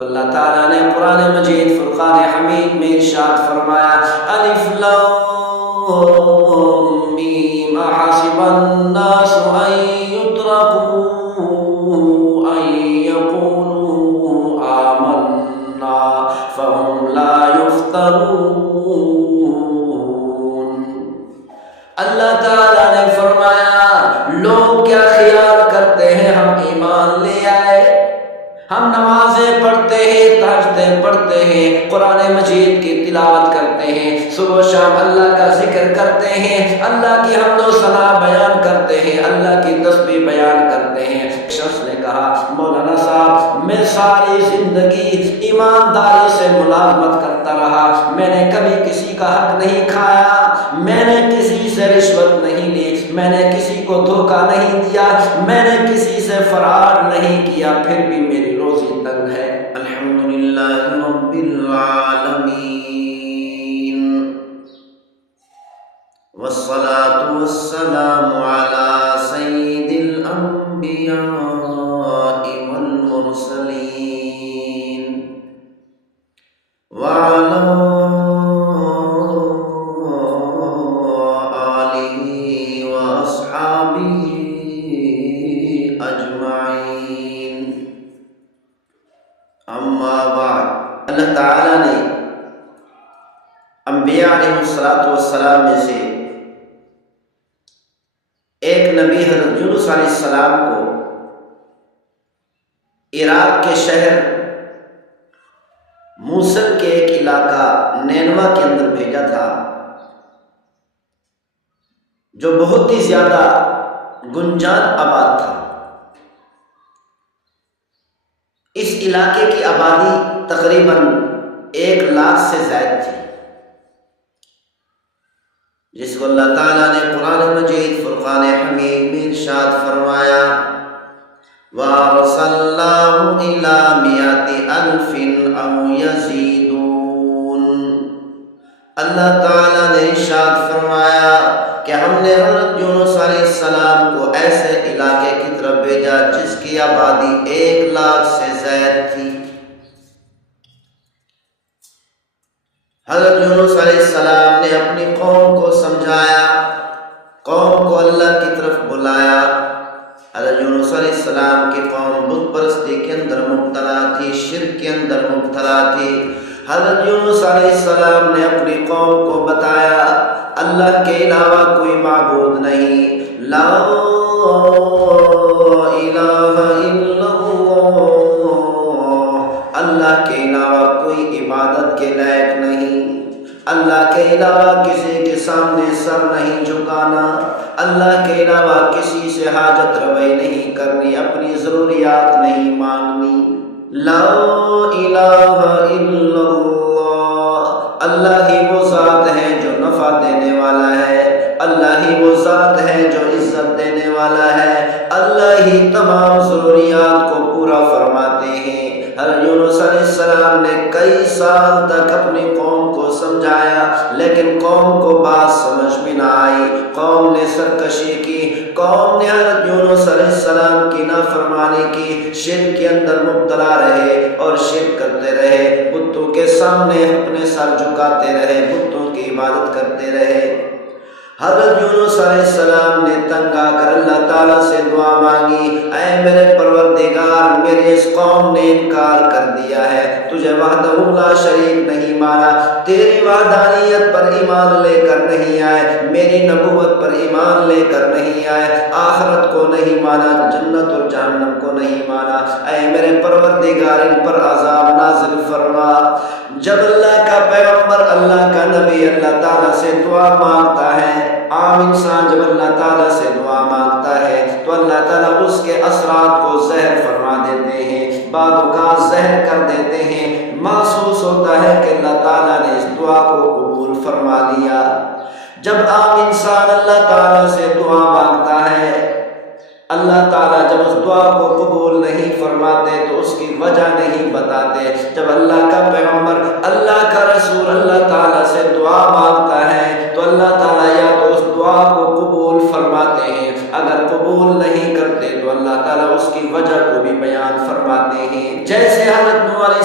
اللہ تعالیٰ نے قرآن مجید فرقان حمید میں ارشاد فرمایا الف لام میم احسب الناس ان يتركوا ان يقولوا آمنا فهم لا يفتنون۔ اللہ تعالیٰ نے فرمایا لوگ کیا خیال کرتے ہیں ہم ایمان لے آئے، ہم نمازیں پڑھتے ہیں، تہجدیں پڑھتے ہیں، قرآن مجید کی تلاوت کرتے ہیں، صبح و شام اللہ کا ذکر کرتے ہیں، اللہ کی حمد و ثنا بیان کرتے ہیں، اللہ کی تسبیح بیان کرتے ہیں۔ ایک شخص نے کہا مولانا صاحب میں ساری زندگی ایمانداری سے ملازمت کرتا رہا، میں نے کبھی کسی کا حق نہیں کھایا، میں نے کسی سے رشوت نہیں لی، میں نے کسی کو دھوکہ نہیں دیا، میں نے کسی سے فرار نہیں کیا، پھر بھی میری روزی تنگ ہے۔ الحمدللہ رب العالمین والصلاة والسلام علی سید الانبیاء والمرسلین وعلی آلہ واصحابہ اجمعین۔ اما بعد، اللہ تعالیٰ نے انبیاء علیہ السلام میں سے ایک نبی حضرت یونس علیہ السلام کو عراق کے شہر موصل کے ایک علاقہ نینوا کے اندر بھیجا تھا جو بہت ہی زیادہ گنجان آباد تھا۔ اس علاقے کی آبادی تقریباً 1,00,000 سے زائد تھی، جس کو اللہ تعالیٰ نے قرآن مجید فرقان حمید میں ارشاد فرمایا وَأَرْسَلْنَاهُ إِلَىٰ مِائَةِ أَلْفٍ أَوْ يَزِيدُونَ۔ اللہ تعالیٰ نے ارشاد فرمایا کہ ہم نے حضرت یونس علیہ السلام کو ایسے علاقے کی طرف بھیجا جس کی آبادی 1,00,000 سے زائد تھی۔ حضرت یونس علیہ السلام نے اپنی قوم کو سمجھایا، قوم کو اللہ کی طرف بلایا۔ حضرت یونس علیہ السلام کی قوم بت پرستی کے اندر مبتلا تھی، شرک کے اندر مبتلا تھی۔ حضرت یونس علیہ السلام نے اپنی قوم کو بتایا اللہ کے علاوہ کوئی معبود نہیں، لا الہ الا اللہ، اللہ کے علاوہ کوئی عبادت کے لائق نہیں، اللہ کے علاوہ کسی کے سامنے سر نہیں جھکانا، اللہ کے علاوہ کسی سے حاجت روائی نہیں کرنی، اپنی ضروریات نہیں مانگنی۔ لا الہ الا اللہ، اللہ ہی وہ ذات ہے جو نفع دینے والا ہے، اللہ ہی وہ ذات ہے جو عزت دینے والا ہے، اللہ ہی تمام ضروریات کو پورا فرماتے ہیں۔ حضرت یونس علیہ السلام نے کئی سال تک اپنی قوم کو سمجھایا، لیکن قوم کو بات سمجھ میں نہ آئی، قوم نے سرکشی کی، قوم نے حضرت یونس علیہ السلام کی نافرمانی کی، شرک کے اندر مبتلا رہے اور شرک کرتے رہے، بتوں کے سامنے اپنے سر جھکاتے رہے، بتوں کی عبادت کرتے رہے۔ حضرت یونس علیہ السلام نے تنگ آ کر اللہ تعالیٰ سے دعا مانگی، اے میرے پروردگار میرے اس قوم نے انکار کر دیا ہے، تجھے وحدہ لا شریک نہیں مانا، تیری وحدانیت پر ایمان لے کر نہیں آئے، میری نبوت پر ایمان لے کر نہیں آئے، آخرت کو نہیں مانا، جنت اور جہنم کو نہیں مانا، اے میرے پروردگار ان پر عذاب نازل فرما۔ جب اللہ کا پیغمبر، اللہ کا نبی اللہ تعالیٰ سے دعا مانگتا ہے، عام انسان جب اللہ تعالیٰ سے دعا مانگتا ہے تو اللہ تعالیٰ اس کے اثرات کو زہر فرما دیتے ہیں، بعض اوقات زہر کر دیتے ہیں، محسوس ہوتا ہے کہ اللہ تعالیٰ نے اس دعا کو قبول فرما لیا۔ جب عام انسان اللہ تعالیٰ سے دعا مانگتا ہے، اللہ تعالیٰ جب اس دعا کو قبول نہیں فرماتے تو اس کی وجہ نہیں بتاتے۔ جب اللہ کا پیغمبر، اللہ کا رسول اللہ تعالیٰ سے دعا مانگتا ہے تو اللہ تعالیٰ یا تو اس دعا کو قبول فرماتے ہیں، اگر قبول نہیں کرتے تو اللہ تعالیٰ اس کی وجہ کو بھی بیان فرماتے ہیں۔ جیسے حضرت نوح علیہ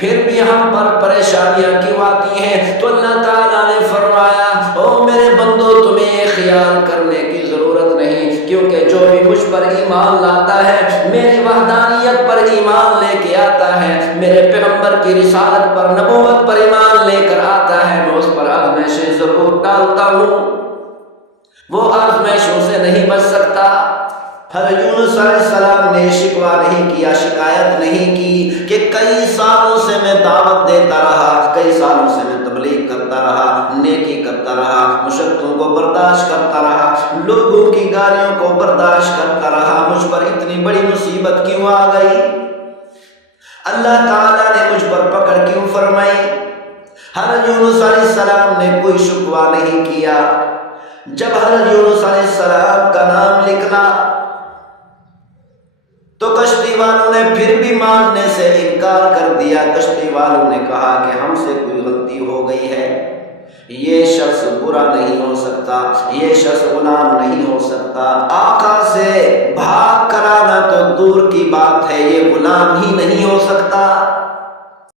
پھر بھی ہم پر پریشانیاں کیوں آتی ہیں؟ تو اللہ تعالیٰ نے فرمایا او میرے بندو تمہیں یہ خیال کرنے کی ضرورت نہیں، کیونکہ جو بھی مجھ پر ایمان لاتا ہے، میری وحدانیت پر ایمان لے کے آتا ہے، میرے پیغمبر کی رسالت پر نبوت پر ایمان لے کر آتا ہے، میں اس پر آزمائشیں ضرور ڈالتا ہوں، وہ آزمائشوں سے نہیں بچ سکتا۔ حضرت یونس علیہ السلام نے شکوہ نہیں کیا، شکایت نہیں کی کہ کئی سالوں سے میں دعوت دیتا رہا، کئی سالوں سے میں تبلیغ کرتا رہا، نیکی کرتا رہا، مشقتوں کو برداشت کرتا رہا، لوگوں کی گالیوں کو برداشت کرتا رہا، مجھ پر اتنی بڑی مصیبت کیوں آ گئی؟ اللہ تعالیٰ نے مجھ پر پکڑ کیوں فرمائی؟ حضرت یونس علیہ السلام نے کوئی شکوہ نہیں کیا۔ جب حضرت یونس علیہ السلام کا نام لکھنا تو کشتی والوں نے پھر بھی ماننے سے انکار کر دیا۔ کشتی والوں نے کہا کہ ہم سے کوئی غلطی ہو گئی ہے، یہ شخص برا نہیں ہو سکتا، یہ شخص غلام نہیں ہو سکتا، آقا سے بھاگ کر آنا تو دور کی بات ہے، یہ غلام ہی نہیں ہو سکتا۔